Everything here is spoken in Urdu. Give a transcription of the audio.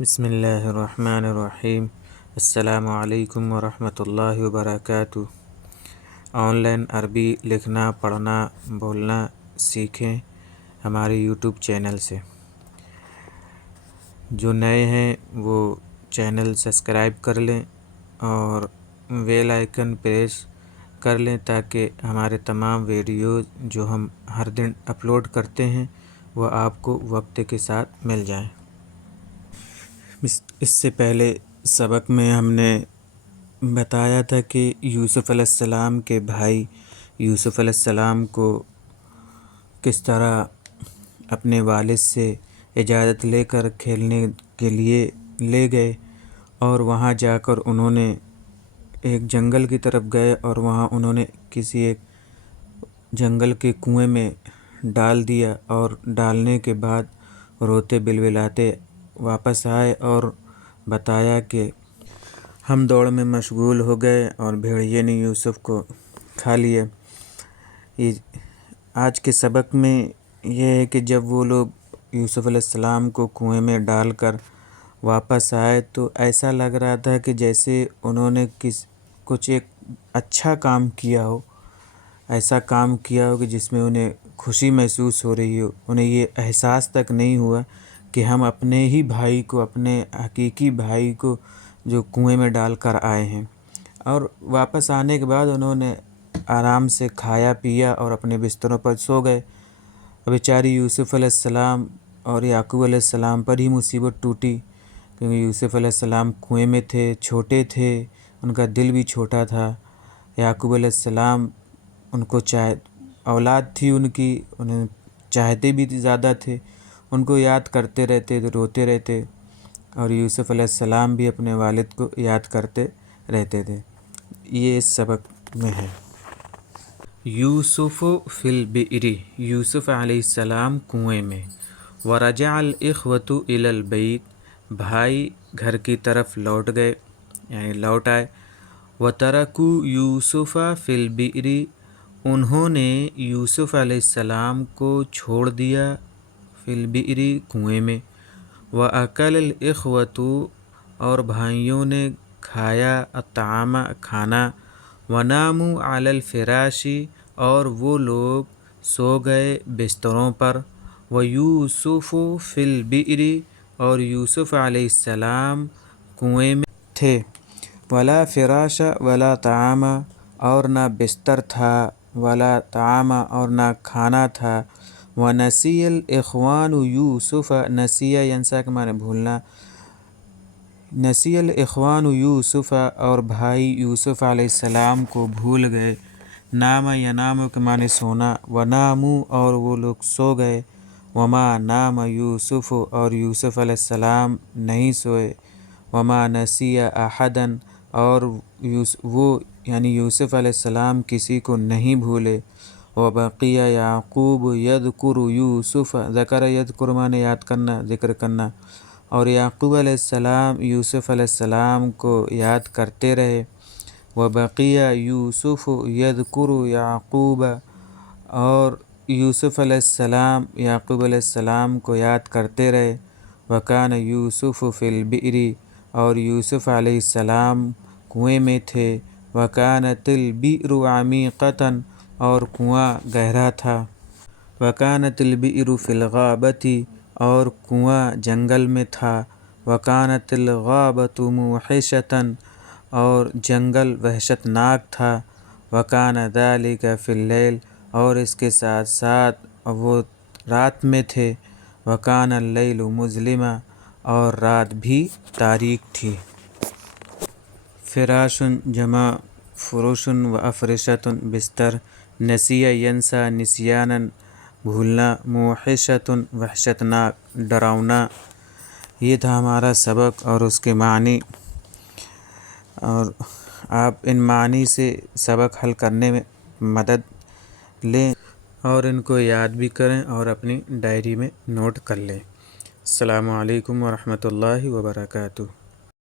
بسم اللہ الرحمن الرحیم۔ السلام علیکم ورحمۃ اللہ وبرکاتہ۔ آن لائن عربی لکھنا، پڑھنا، بولنا سیکھیں ہمارے یوٹیوب چینل سے۔ جو نئے ہیں وہ چینل سبسکرائب کر لیں اور بیل آئیکن پریس کر لیں تاکہ ہمارے تمام ویڈیوز جو ہم ہر دن اپلوڈ کرتے ہیں وہ آپ کو وقت کے ساتھ مل جائیں۔ اس سے پہلے سبق میں ہم نے بتایا تھا کہ یوسف علیہ السلام کے بھائی یوسف علیہ السلام کو کس طرح اپنے والد سے اجازت لے کر کھیلنے کے لیے لے گئے، اور وہاں جا کر انہوں نے ایک جنگل کی طرف گئے اور وہاں انہوں نے کسی ایک جنگل کے کنویں میں ڈال دیا، اور ڈالنے کے بعد روتے بلبلاتے واپس آئے اور بتایا کہ ہم دوڑ میں مشغول ہو گئے اور بھیڑیے نے یوسف کو کھا لیا۔ آج کے سبق میں یہ ہے کہ جب وہ لوگ یوسف علیہ السلام کو کنویں میں ڈال کر واپس آئے تو ایسا لگ رہا تھا کہ جیسے انہوں نے کچھ ایک اچھا کام کیا ہو، ایسا کام کیا ہو کہ جس میں انہیں خوشی محسوس ہو رہی ہو۔ انہیں یہ احساس تک نہیں ہوا کہ ہم اپنے ہی بھائی کو، اپنے حقیقی بھائی کو جو کنویں میں ڈال کر آئے ہیں۔ اور واپس آنے کے بعد انہوں نے آرام سے کھایا پیا اور اپنے بستروں پر سو گئے۔ بیچاری یوسف علیہ السلام اور یعقوب علیہ السلام پر ہی مصیبت ٹوٹی، کیونکہ یوسف علیہ السلام کنویں میں تھے، چھوٹے تھے، ان کا دل بھی چھوٹا تھا۔ یعقوب علیہ السلام ان کو اولاد تھی ان کی، انہیں چاہتے بھی زیادہ تھے، ان کو یاد کرتے رہتے، روتے رہتے، اور یوسف علیہ السلام بھی اپنے والد کو یاد کرتے رہتے تھے۔ یہ اس سبق میں ہے۔ یوسف فی البئر، یوسف علیہ السلام کنویں میں۔ ورجع الاخوۃ الی البیت، بھائی گھر کی طرف لوٹ گئے، یعنی لوٹ آئے۔ وترکوا یوسف فی البئر، انہوں نے یوسف علیہ السلام کو چھوڑ دیا فی البئر، کنویں میں۔ واکل الاخوۃ، اور بھائیوں نے کھایا الطعام، کھانا۔ وناموا علی الفراش، اور وہ لوگ سو گئے بستروں پر۔ ویوسف فی البئر، اور یوسف علیہ السلام کنویں میں تھے۔ ولا فراش ولا طعام، اور نہ بستر تھا، ولا طعام، اور نہ کھانا تھا۔ ونسی الاخوان یوسف، نسیہ ینسیٰ کے معنی بھولنا، نسی الاخوان یوسف، اور بھائی یوسف علیہ السلام کو بھول گئے۔ نام ینام کے معنی سونا۔ وناموا، اور وہ لوگ سو گئے۔ وما نام یوسف، اور یوسف علیہ السلام نہیں سوئے۔ وما نسی احدا، اور وہ یعنی یوسف علیہ السلام کسی کو نہیں بھولے۔ وبقی یعقوب یذکر یوسف، ذکر یذکر معنی یاد کرنا، ذکر کرنا، اور یعقوب علیہ السلام یوسف علیہ السلام کو یاد کرتے رہے۔ وبقی یوسف یذکر یعقوب، اور یوسف علیہ السلام یعقوب علیہ السلام کو یاد کرتے رہے۔ وکان یوسف فی البئر، اور یوسف علیہ السلام کنویں میں تھے۔ وکانت البئر عمیقۃ، اور کنواں گہرا تھا۔ وکانت البئر فی الغابۃ، اور کنواں جنگل میں تھا۔ وکانت الغابۃ موحشۃ، اور جنگل وحشت ناک تھا۔ وکان ذلک فی اللیل، اور اس کے ساتھ ساتھ وہ رات میں تھے۔ وکان اللیل مظلما، اور رات بھی تاریک تھی۔ فراش جمع فرش و افرشۃ، بستر۔ نسیہ ینسیٰ نسیانا، بھولنا۔ موحشۃ وحشت ناک، ڈراؤنا۔ یہ تھا ہمارا سبق اور اس کے معنی، اور آپ ان معنی سے سبق حل کرنے میں مدد لیں اور ان کو یاد بھی کریں اور اپنی ڈائری میں نوٹ کر لیں۔ السلام علیکم ورحمۃ اللہ وبرکاتہ۔